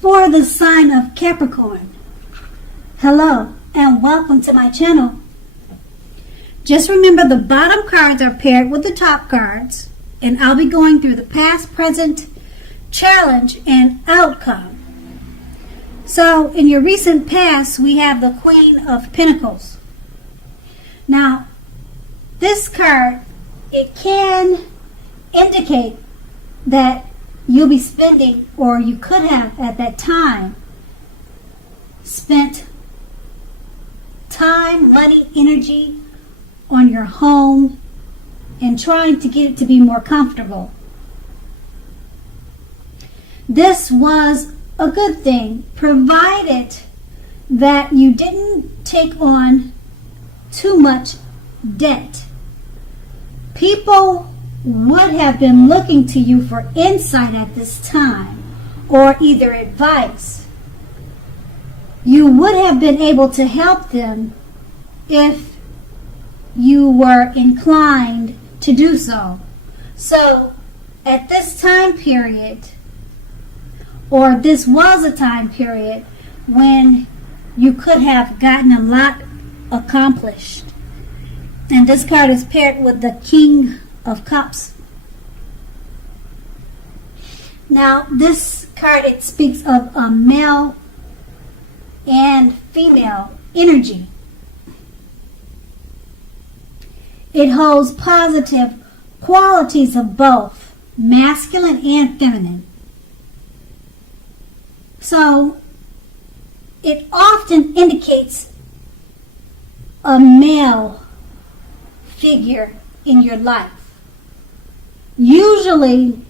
for the sign of Capricorn. Hello and welcome to my channel. Just remember the bottom cards are paired with the top cards, and I'll be going through the past, present, challenge, and outcome. So in your recent past, we have the Queen of Pentacles. Now, this card, it can indicate that you'll be spending, or you could have at that time, spent time, money, energy on your home and trying to get it to be more comfortable. This was a good thing, provided that you didn't take on too much debt. People would have been looking to you for insight at this time, or either advice. You would have been able to help them if you were inclined to do so. So at this time period, or this was a time period when you could have gotten a lot accomplished. And this card is paired with the King of Cups. Now, this card, it speaks of a male and female energy. It holds positive qualities of both masculine and feminine. So, it often indicates a male figure in your life. Usually,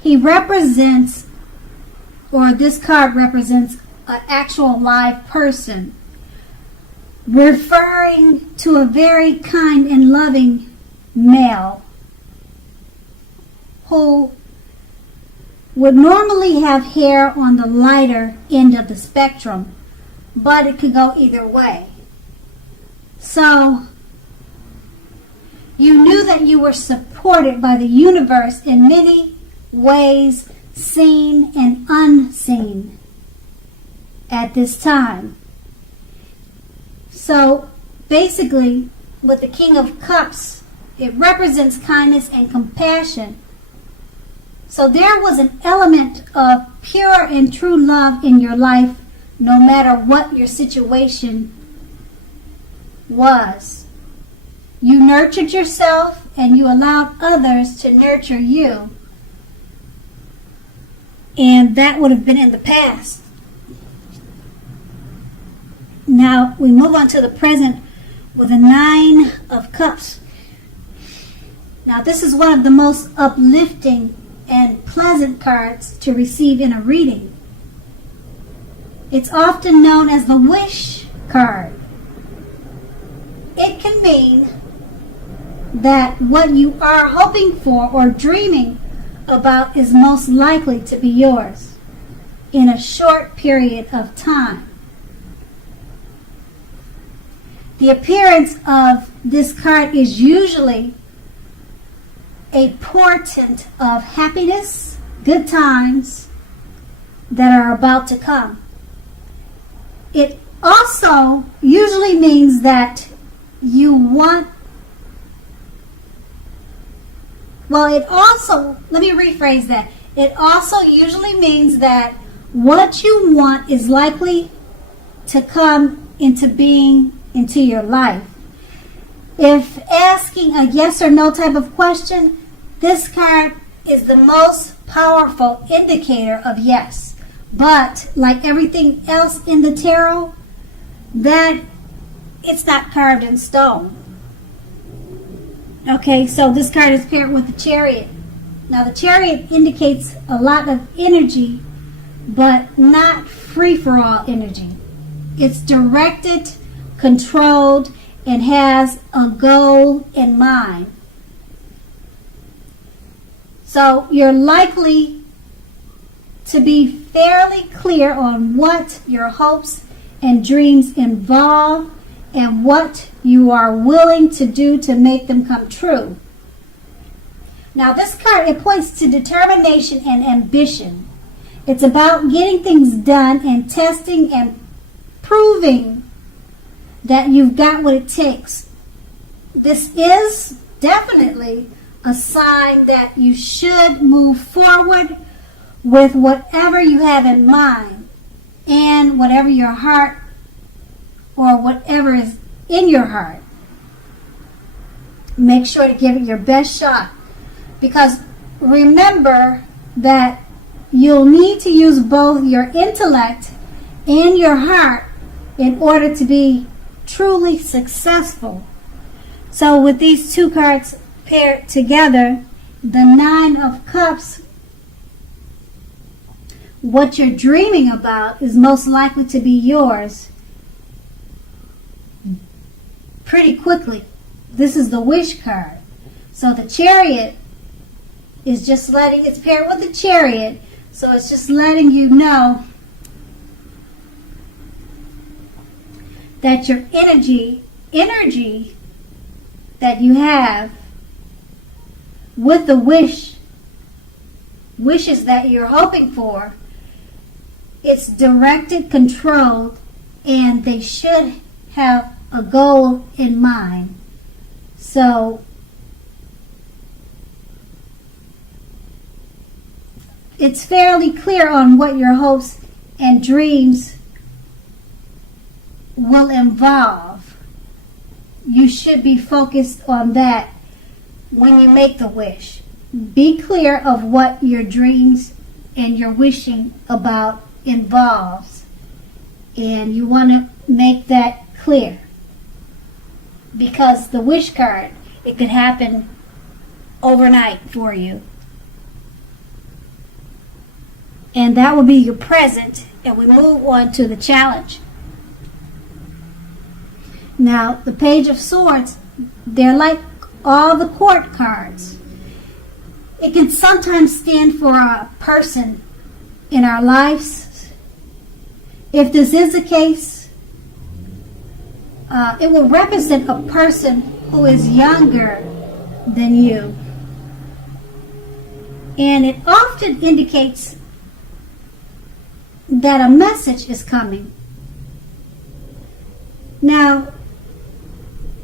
he represents, or this card represents, an actual live person, referring to a very kind and loving male who would normally have hair on the lighter end of the spectrum, but it could go either way. So, you knew that you were supported by the universe in many ways, seen and unseen, at this time. So, basically, with the King of Cups, it represents kindness and compassion. So there was an element of pure and true love in your life, no matter what your situation was. You nurtured yourself and you allowed others to nurture you. And that would have been in the past. Now we move on to the present with the Nine of Cups. Now this is one of the most uplifting and pleasant cards to receive in a reading. It's often known as the wish card. It can mean that what you are hoping for or dreaming about is most likely to be yours in a short period of time. The appearance of this card is usually a portent of happiness, good times that are about to come. It also usually means that you want, let me rephrase that. It also usually means that what you want is likely to come into being into your life. If asking a yes or no type of question, this card is the most powerful indicator of yes. But like everything else in the tarot, that it's not carved in stone. Okay, so this card is paired with the Chariot. Now the Chariot indicates a lot of energy, but not free-for-all energy. It's directed, controlled, and has a goal in mind. So you're likely to be fairly clear on what your hopes and dreams involve and what you are willing to do to make them come true. Now this card, it points to determination and ambition. It's about getting things done and testing and proving that you've got what it takes. This is definitely a sign that you should move forward with whatever you have in mind and whatever your heart or whatever is in your heart. Make sure to give it your best shot, because remember that you'll need to use both your intellect and your heart in order to be truly successful. So with these two cards paired together, the Nine of Cups, what you're dreaming about is most likely to be yours pretty quickly. This is the Wish card. So the Chariot is just letting, it's paired with the Chariot, so it's just letting you know that your energy that you have with the wishes that you're hoping for, it's directed, controlled, and they should have a goal in mind. So it's fairly clear on what your hopes and dreams will involve. You should be focused on that when you make the wish. Be clear of what your dreams and your wishing about involves, and you want to make that clear, because the Wish card, it could happen overnight for you. And that will be your present, and we move on to the challenge. Now, the Page of Swords, they're like all the court cards. It can sometimes stand for a person in our lives. If this is the case, it will represent a person who is younger than you. And it often indicates that a message is coming. Now,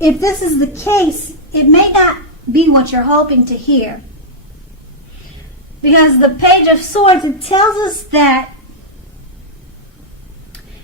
if this is the case, it may not be what you're hoping to hear. Because the Page of Swords, it tells us that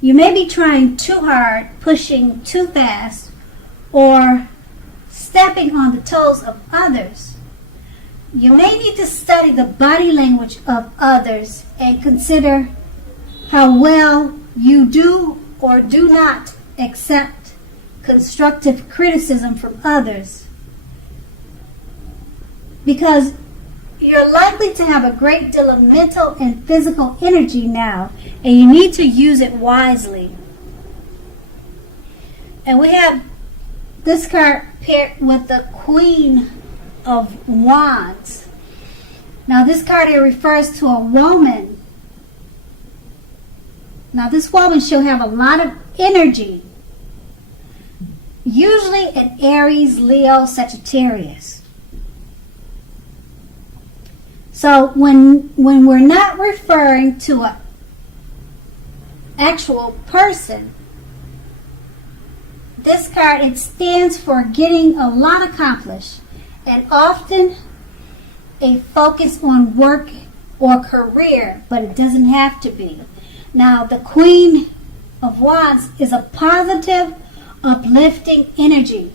you may be trying too hard, pushing too fast, or stepping on the toes of others. You may need to study the body language of others and consider how well you do or do not accept constructive criticism from others. Because you're likely to have a great deal of mental and physical energy now, and you need to use it wisely. And we have this card paired with the Queen of Wands. Now this card here refers to a woman. Now this woman, she'll have a lot of energy. Usually an Aries, Leo, Sagittarius. So when we're not referring to an actual person, this card, it stands for getting a lot accomplished, and often a focus on work or career, but it doesn't have to be. Now the Queen of Wands is a positive, uplifting energy.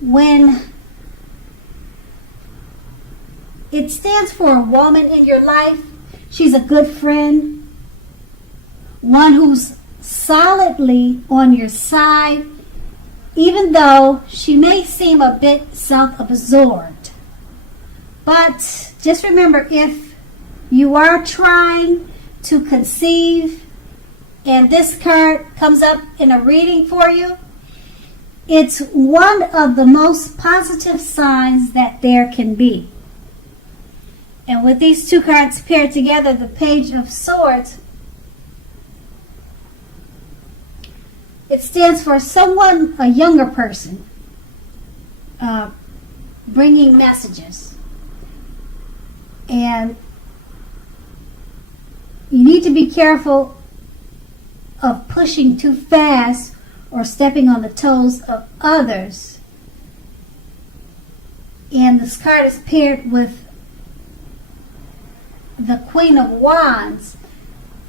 When it stands for a woman in your life, she's a good friend, one who's solidly on your side, even though she may seem a bit self-absorbed. But just remember, if you are trying to conceive and this card comes up in a reading for you, it's one of the most positive signs that there can be. And with these two cards paired together, the Page of Swords, it stands for someone, a younger person. bringing messages. And you need to be careful of pushing too fast or stepping on the toes of others. And this card is paired with the Queen of Wands,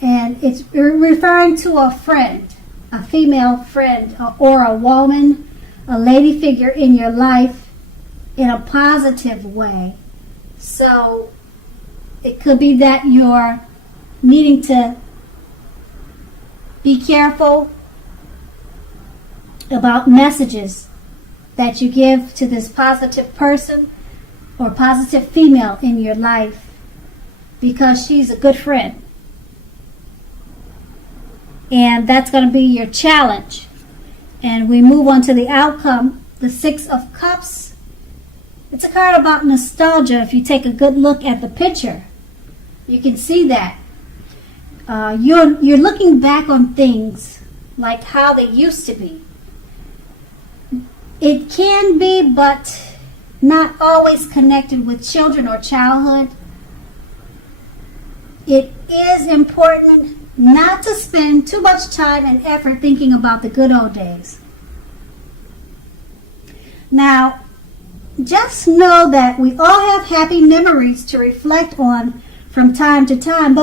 and it's referring to a friend, a female friend, or a woman, a lady figure in your life in a positive way. So it could be that you're needing to be careful about messages that you give to this positive person or positive female in your life, because she's a good friend. And that's going to be your challenge. And we move on to the outcome, the Six of Cups. It's a card about nostalgia. If you take a good look at the picture, you can see that. You're looking back on things like how they used to be. It can be, but not always connected with children or childhood. It is important not to spend too much time and effort thinking about the good old days. Now, just know that we all have happy memories to reflect on from time to time.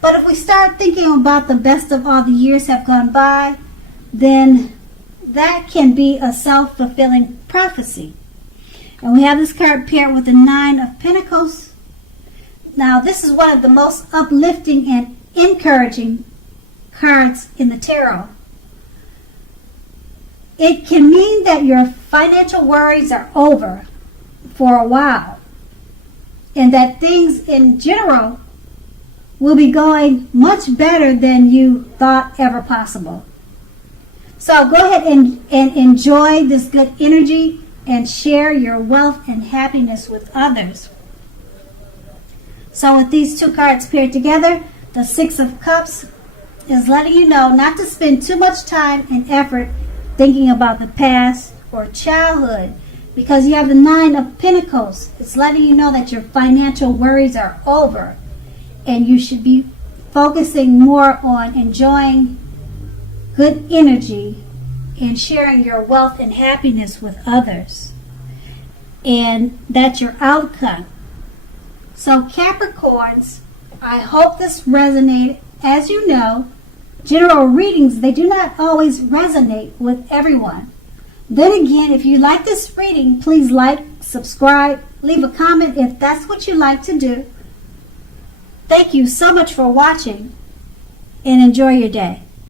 But if we start thinking about the best of all the years have gone by, then that can be a self-fulfilling prophecy. And we have this card paired with the Nine of Pentacles. Now, this is one of the most uplifting and encouraging cards in the tarot. It can mean that your financial worries are over for a while, and that things in general will be going much better than you thought ever possible. So go ahead and enjoy this good energy and share your wealth and happiness with others. So with these two cards paired together, the Six of Cups is letting you know not to spend too much time and effort thinking about the past or childhood, because you have the Nine of Pentacles. It's letting you know that your financial worries are over, and you should be focusing more on enjoying good energy and sharing your wealth and happiness with others. And that's your outcome. So Capricorns, I hope this resonated. As you know, general readings, they do not always resonate with everyone. Then again, if you like this reading, please like, subscribe, leave a comment if that's what you like to do. Thank you so much for watching, and enjoy your day.